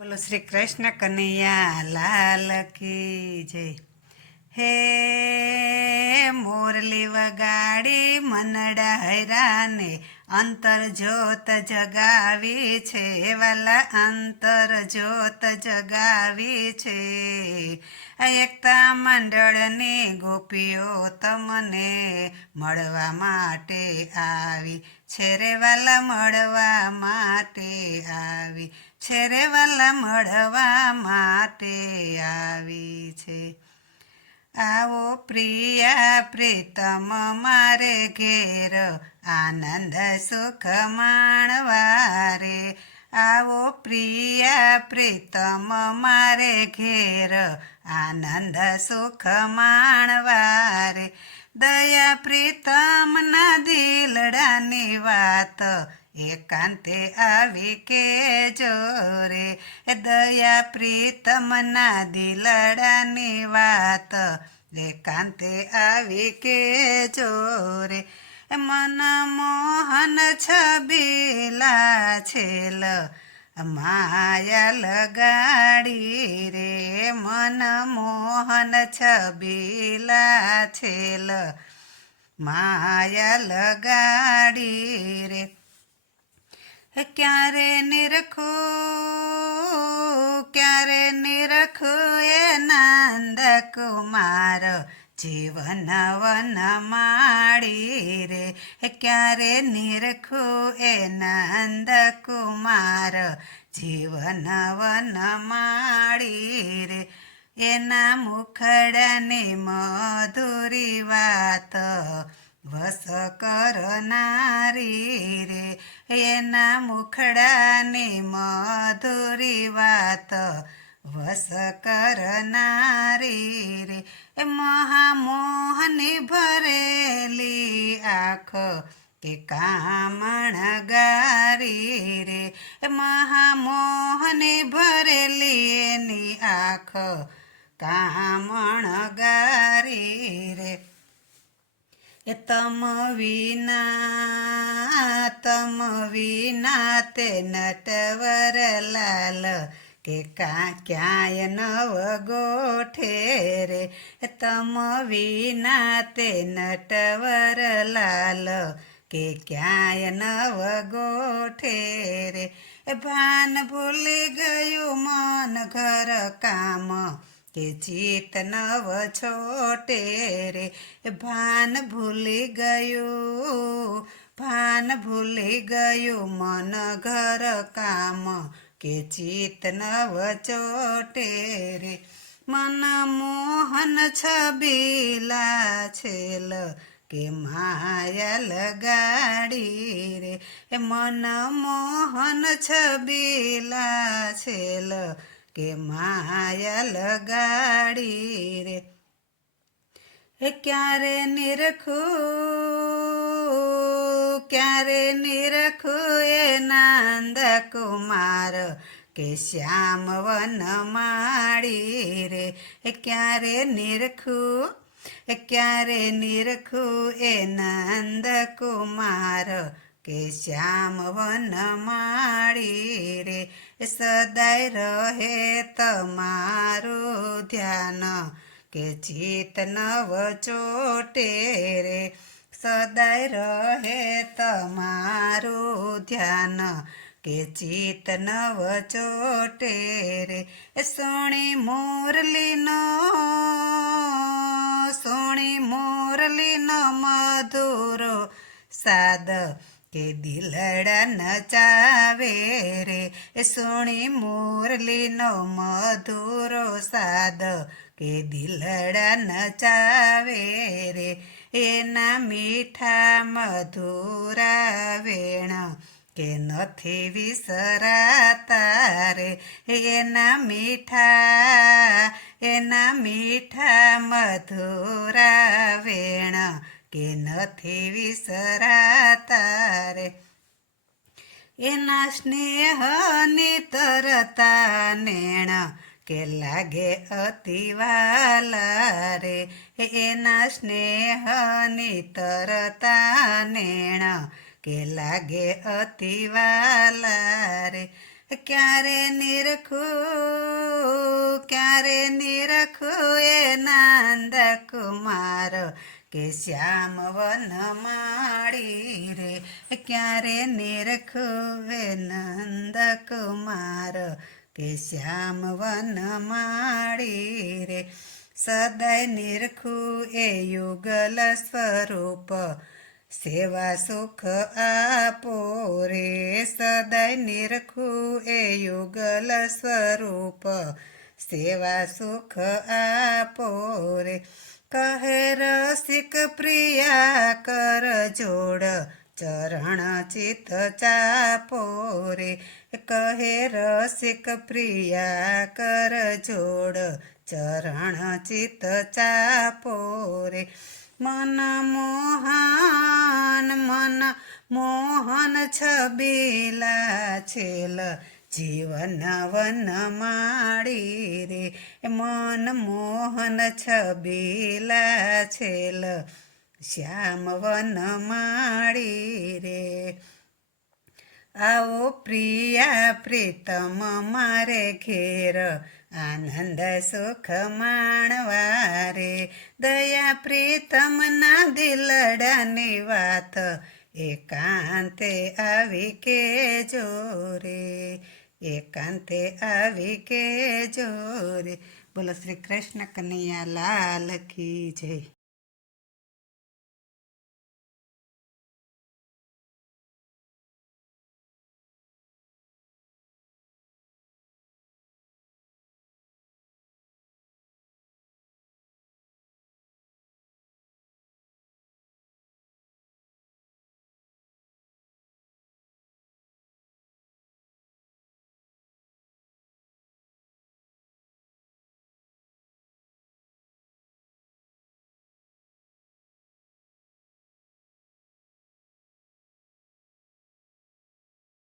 બોલો શ્રી કૃષ્ણ કનૈયા લાલ કી જય. હે મોરલી વગાડી મનડા હૈરાને અંતર જ્યોત જગાવી છે, વાલા અંતર જ્યોત જગાવી છે. એકતા મંડળની ગોપીઓ તમને મળવા માટે આવી છે રે વાલા, મળવા માટે આવી છે રે વાલા, મળવા માટે આવી છે. આવો પ્રિયા પ્રીતમ મારે ઘેર આનંદ સુખ માણવા રે. આવો પ્રિયા પ્રીતમ મારે ઘેર આનંદ સુખ માણવા રે. દયા પ્રીતમના દિલડાની વાત એકાંતે આવી કેજો રે. દયા પ્રીતમના દિલડાની વાત એકાંતે આવી કેજો રે. મન મોહન છબીલા છેલ માયા લગાડી રે. મન મોહન છબીલા છેલ માયા લગાડી રે. ક્યારે નિરખું એ નંદ કુમાર જીવન વન માડી રે. ક્યારે નિરખું એ નંદ કુમાર જીવન વન માડી રે. એના મુખડાની મધુરી વાત વસ કરનારી રે. એના મુખડાની મધુરી વાત વસ કરનારી રે. મહામોહની ભરેલી આંખ કે કામણ ગારી રે. મહામોહની ભરેલી એની આંખ કામણ ગારી રે. તમ વિના તે નટવર લાલ કે ક્યાંય નવ ગોઠે રે. તમ વિના તે નટવર લાલ કે ક્યાંય નવ ગોઠે રે. ભાન ભૂલી ગયું મન ઘર કામ કે ચિત નવ છોટે રે. ભાન ભૂલી ગયું મન ઘર કામ કે ચિત નવ ચોટે રે. મન મોહન છબીલા છેલ કે માયા લગાડી રે. મન મોહન છબીલા છેલ કે માયા લગાડી રે. ક્યારે નિરખું એ નંદ કુમાર કે શ્યામ વન માડી રે. ક્યારે નિરખું એ નંદ કુમાર કે શ્યામ વન માડી રે. સદાય રહે તમારું ધ્યાન કે ચિત નવ ચોટે રે. સદાય રહે તમારું ધ્યાન કે ચિત નવ ચોટે રે. સોણી મોરલીનો મધુરો સાદ કે દિલડા નચાવે રે. સોણી મોરલીનો મધુરો સાદ કે દિલડા નચાવે રે. એના મીઠા મધુરા વેણ કે નથી વિસરાતા રે. એના મીઠા મધુરા વેણ કે નથી વિસરાતા રે. એના સ્નેહની તરતા નેણ કે લાગે અતિ વાલા રે. એના સ્નેહની તરતા નેણ કે લાગે અતિ વાલા રે. ક્યારે નિરખું એ નંદ કુમાર કે શ્યામ વન માળી રે ક્યારે નિરખું એ નંદ કુમાર કે શ્યામ વન માળી રે સદાય નિરખું એ યુગલ સ્વરૂપ સેવા સુખ આપો રે સદાય નિરખું એ યુગલ સ્વરૂપ સેવા સુખ આપો રે કહે રસિક પ્રિયા કર જોડ ચરણ ચિત ચાપો રે કહે રસિક પ્રિયા કર જોડ ચરણ ચિત ચાપો રે મન મોહન છબીલા છેલ જીવન વન માળી રે મન મોહન છબીલા છેલ શ્યામ વન માળી રે આવો પ્રિયા પ્રીતમ મારે ઘેર આનંદ સુખ માણવા રે દયા પ્રીતમના દિલડાની વાત એકાંતે આવી કેજો રે એકાંતે આવી કેજો રે બોલો શ્રી કૃષ્ણ કનૈયા લાલ કી જય.